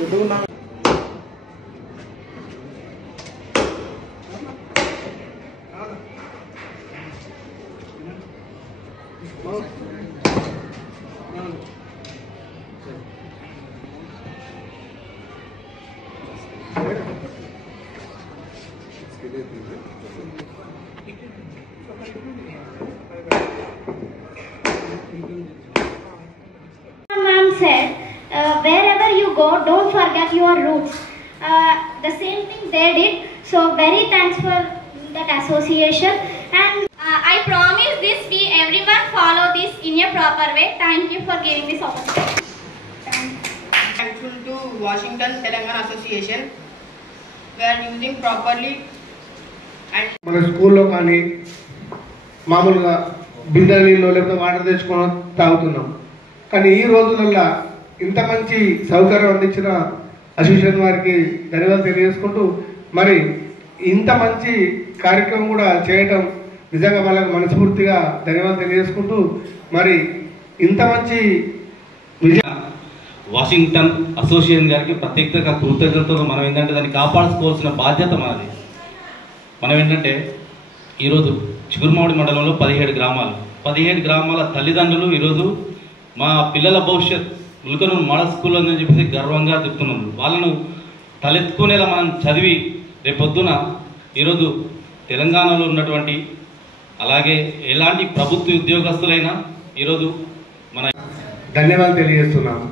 Ma'am said, wherever you go, don't forget your roots. The same thing they did. So very thanks for that association. And I promise this, we everyone follow this in a proper way. Thank you for giving this opportunity. Thankful to Washington Telangana Association. We are using properly. మన స్కూల్లో కానీ మామూలుగా బిందె నీళ్ళు లేకపోతే water తెచ్చుకొని తాగుతున్నాం. కానీ ఈ రోజులలో ఇంత మంచి సౌకర్యం అందించిన అసోసియేషన్ వారికి ధన్యవాదాలు తెలియజేసుకుంటూ, మరి ఇంత మంచి కార్యక్రమం కూడా చేయటం నిజంగా వాళ్ళకి మనస్ఫూర్తిగా ధన్యవాదాలు తెలియజేసుకుంటూ, మరి ఇంత మంచి వాషింగ్టన్ అసోసియేషన్ గారికి ప్రత్యేకంగా కృతజ్ఞతలు. మనం ఏంటంటే దాన్ని కాపాడుకోవాల్సిన బాధ్యత మనది. మనం ఏంటంటే ఈరోజు చిగురుమామిడి మండలంలో 17 గ్రామాల తల్లిదండ్రులు ఈరోజు మా పిల్లల భవిష్యత్ ముల్కనూరు మోడల్ స్కూల్ అని చెప్పేసి గర్వంగా చెప్తున్నాం. వాళ్ళను తలెత్తుకునేలా మనం చదివి రేపొద్దున ఈరోజు తెలంగాణలో ఉన్నటువంటి అలాగే ఎలాంటి ప్రభుత్వ ఉద్యోగస్తులైనా ఈరోజు మన ధన్యవాదాలు తెలియజేస్తున్నాం.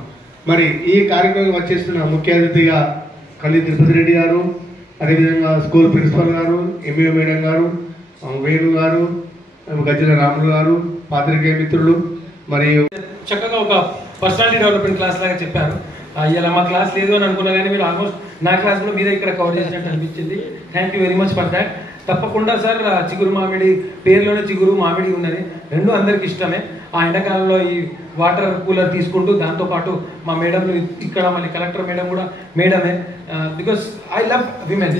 మరి ఈ కార్యక్రమం వచ్చేస్తున్న ముఖ్య అతిథిగా కల్లి తిరుపతి రెడ్డి గారు, అదేవిధంగా స్కూల్ ప్రిన్సిపల్ గారు, ఎంఈఓ మేడం గారు, వేణు గారు, గజ్జల రాములు గారు, పాత్రికేయ మిత్రులు, మరియు చక్కగా ఒక పర్సనాలిటీ డెవలప్మెంట్ క్లాస్ లాగా చెప్పారు. ఇలా మా క్లాస్ లేదు అని అనుకున్నా కానీ మీరు ఆల్మోస్ట్ నా క్లాస్ కూడా మీరే ఇక్కడ కవర్ చేసినట్టు అనిపించింది. Thank you very much for that. తప్పకుండా సార్, చిగురు మామిడి పేరులోనే చిగురు మామిడి ఉన్నది, రెండు అందరికి ఇష్టమే. ఆ ఎండాకాలంలో ఈ వాటర్ కూలర్ తీసుకుంటూ దాంతోపాటు మా మేడం ఇక్కడ మళ్ళీ కలెక్టర్ మేడం కూడా మేడమే. Because I love women.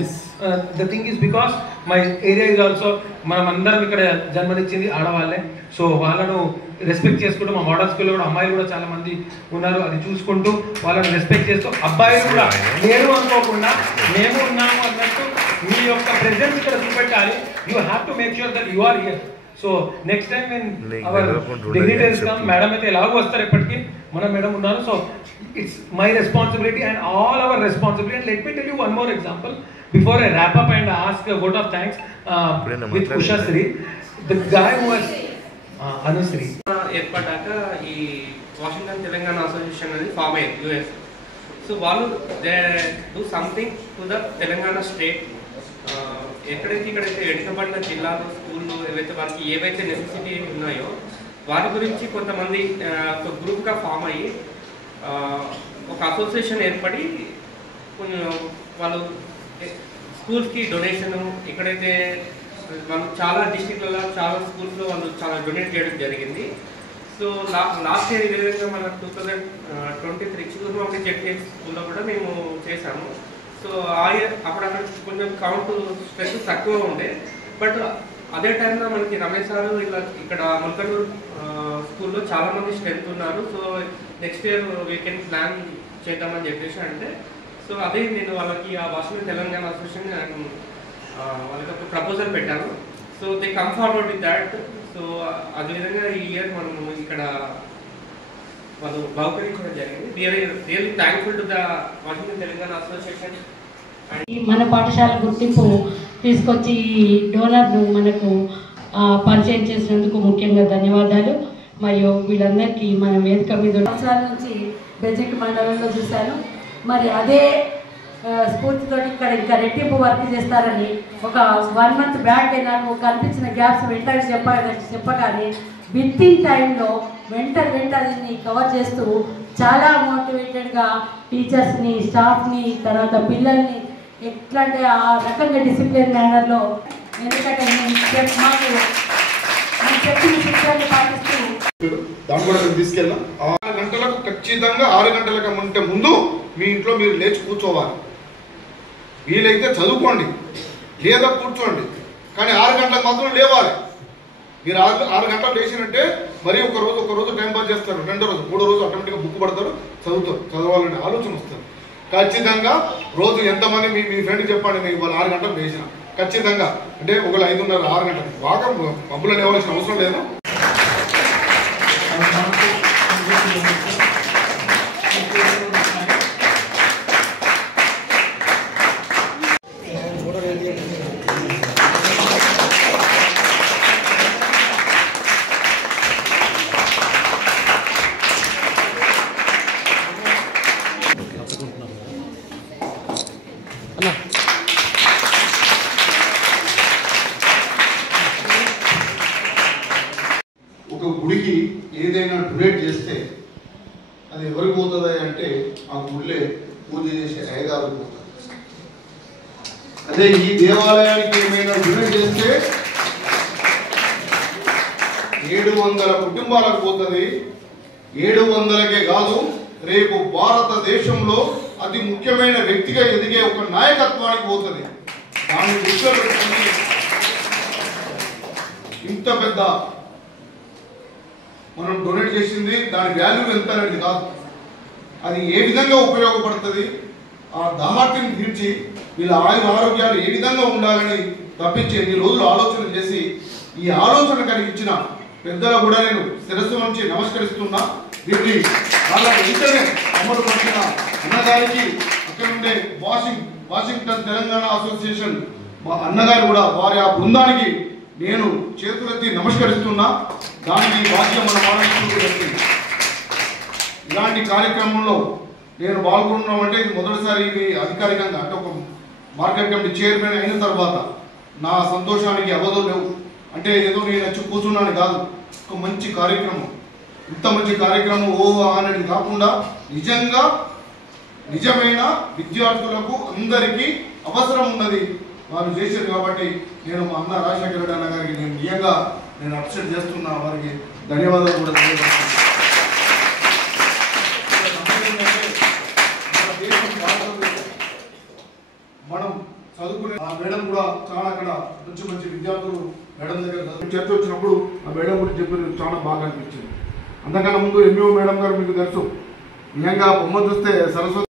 The thing is because my area is also, మనం అందరం ఇక్కడ జన్మనిచ్చింది ఆడవాళ్ళే. సో వాళ్ళను రెస్పెక్ట్ చేసుకుంటూ, మా మోడల్ స్కూల్లో కూడా అమ్మాయిలు కూడా చాలా మంది ఉన్నారు, అది చూసుకుంటూ వాళ్ళని రెస్పెక్ట్ చేస్తూ, అబ్బాయిలు కూడా లేరు అనుకోకుండా మేము ఉన్నాము అన్నట్టు మీ యొక్క ప్రెజెన్స్ ఇక్కడ చూపెట్టాలి. You have to make sure that you are here. So next time our dignitaries come, madam అయితే ఎలాగో వస్తారు ఎప్పటికీ, మన మేడం ఉన్నారు. So it's my responsibility and all our responsibility. And let me tell you one more example before I wrap up and ask a vote of thanks with Usha Sri, the guy who was Anusri. ఏర్పడ్డాక ఈ Washington Telangana association అనేది form అయ్యింది US. So వాళ్ళు they do something to the Telangana state. ఇక్కడైతే వెనుకబడిన జిల్లాలు, స్కూళ్ళు ఏవైతే నెసెసిటీ ఉన్నాయో వాటి గురించి కొంతమంది ఒక గ్రూప్గా ఫామ్ అయ్యి ఒక అసోసియేషన్ ఏర్పడి వాళ్ళు స్కూల్స్కి డొనేషను, ఇక్కడైతే వాళ్ళు చాలా డిస్ట్రిక్ట్లలో చాలా స్కూల్స్లో వాళ్ళు చాలా డొనేట్ చేయడం జరిగింది. సో లాస్ట్ ఇయర్ ఇదే విధంగా మన 2023 చిగురుమామిడి జెడ్పీఎస్ స్కూల్లో కూడా మేము చేశాము. సో ఆ ఇయర్ అక్కడ కొంచెం కౌంట్ స్ట్రెంత్ తక్కువ ఉండే, బట్ అదే టైంలో మనకి రమేష్ సారు ఇక్కడ ముల్కనూరు స్కూల్లో చాలామంది స్ట్రెంత్ ఉన్నారు. So next year weekend plan చేద్దామని చెప్పేసి అంటే, సో అదే నేను వాళ్ళకి ఆ వాషింగ్టన్ తెలంగాణ అసోసియేషన్ వాళ్ళకి ఒక ప్రపోజల్ పెట్టాను. So they come forward with that. So అదేవిధంగా ఈ ఇయర్ మనం ఇక్కడ వాళ్ళు బహుకరించడం జరిగింది. Really thankful to the Washington Telangana association. మన పాఠశాల గుర్తింపు తీసుకొచ్చి డోనర్ను మనకు పరిచయం చేసినందుకు ముఖ్యంగా ధన్యవాదాలు. మరియు వీళ్ళందరికీ మన వేదిక మీద సంవత్సరాల నుంచి బెజెట్ మండలంలో చూశాను. మరి అదే స్ఫూర్తితో ఇక్కడ ఇంకా రెట్టింపు వర్క్ చేస్తారని ఒక 1 month బ్యాక్ నాకు కనిపించిన గ్యాప్స్ వెంటనే చెప్పగానే విత్ ఇన్ టైంలో వెంటనే దీన్ని కవర్ చేస్తూ చాలా మోటివేటెడ్గా టీచర్స్ని, స్టాఫ్ని, తర్వాత పిల్లల్ని ఎట్లా అంటే ఆ రకంగా డిసిప్లిన్ మేనర్లో, ఎందుకంటే మాకు చెప్పిన శిక్షణని పాటిస్తూ దాన్ని కూడా మేము తీసుకెళ్ళాం. 6 గంటలకు ఖచ్చితంగా 6 గంటల కంటే ముందు మీ ఇంట్లో మీరు లేచి కూర్చోవాలి. వీలైతే చదువుకోండి లేదా కూర్చోండి, కానీ 6 గంటలకు మాత్రం లేవాలి. మీరు 6 గంటలకు లేచినంటే మరి ఒక రోజు టైం పాస్ చేస్తారు, 2వ రోజు 3వ రోజు ఆటోమేటిక్గా బుక్ పడతారు, చదువుతారు, చదవాలనే ఆలోచన వస్తారు. ఖచ్చితంగా రోజు ఎంతమంది మీ ఫ్రెండ్ చెప్పండి, నేను ఇవాళ 6 గంటలు వేసిన ఖచ్చితంగా, అంటే ఒకళ్ళు 5:30 6 గంటలు బాగా మబ్బులు లేవాల్సిన అవసరం లేదు. ఒక గుడికి ఏదైనా డొనేట్ చేస్తే అది ఎవరికి పోతుంది అంటే ఆ గుడిలో పూజ చేసే అయ్యగారు పోతుంది. అదే ఈ దేవాలయానికి ఏమైనా డొనేట్ చేస్తే 700 కుటుంబాలకు పోతుంది. 700కే కాదు, రేపు భారతదేశంలో అతి ముఖ్యమైన వ్యక్తిగా ఎదిగే ఒక నాయకత్వానికి పోతుంది. దాన్ని దృష్టిలో పెట్టుకుని ఇంత పెద్ద మనం డొనేట్ చేసింది దాని వాల్యూ ఎంత అనేది కాదు, అది ఏ విధంగా ఉపయోగపడుతుంది, ఆ దాహార్తిని తీర్చి వీళ్ళ ఆరోగ్యాలు ఏ విధంగా ఉండాలని తప్పించి ఈ రోజులు ఆలోచన చేసి ఈ ఆలోచన కలిగించిన పెద్దలు కూడా నేను శిరస్సు నుంచి నమస్కరిస్తున్నా. దీన్ని వాళ్ళ వెంటనే అమలు పడిన అన్నగారికి, అక్కడ ఉండే వాషింగ్టన్ తెలంగాణ అసోసియేషన్ అన్నగారు కూడా వారి ఆ బృందానికి నేను చేతులెత్తి నమస్కరిస్తున్నా. దానికి బాధ్యత మన మానవులు. ఇలాంటి కార్యక్రమంలో నేను పాల్గొన్నామంటే ఇది మొదటిసారి ఇది అధికారికంగా, అంటే ఒక మార్కెట్ కమిటీ చైర్మన్ అయిన తర్వాత నా సంతోషానికి అవధులు లేవు. అంటే ఏదో నేను వచ్చి కూర్చున్నాను కాదు, ఒక మంచి కార్యక్రమం, ఇంత మంచి కార్యక్రమం అనేది కాకుండా నిజమైన విద్యార్థులకు అందరికీ అవసరం ఉన్నది వారు చేశారు. కాబట్టి నేను మా అన్న రాజశేఖర రెడ్డి అన్న గారికి నేను నిజంగా అప్సెట్ చేస్తున్నా, వారికి ధన్యవాదాలు కూడా తెలియజేస్తున్నాను. మనం చదువుకునే ఆ మేడం కూడా చాలా అక్కడ మంచి విద్యార్థులు మేడం దగ్గర చర్చ వచ్చినప్పుడు ఆ మేడం గురించి చెప్పి చాలా బాగా అనిపించింది. అంతకన్నా ముందు ఎంఈఓ మేడం గారు మీకు తెలుసు, నిజంగా బొమ్మ చూస్తే సరస్వతి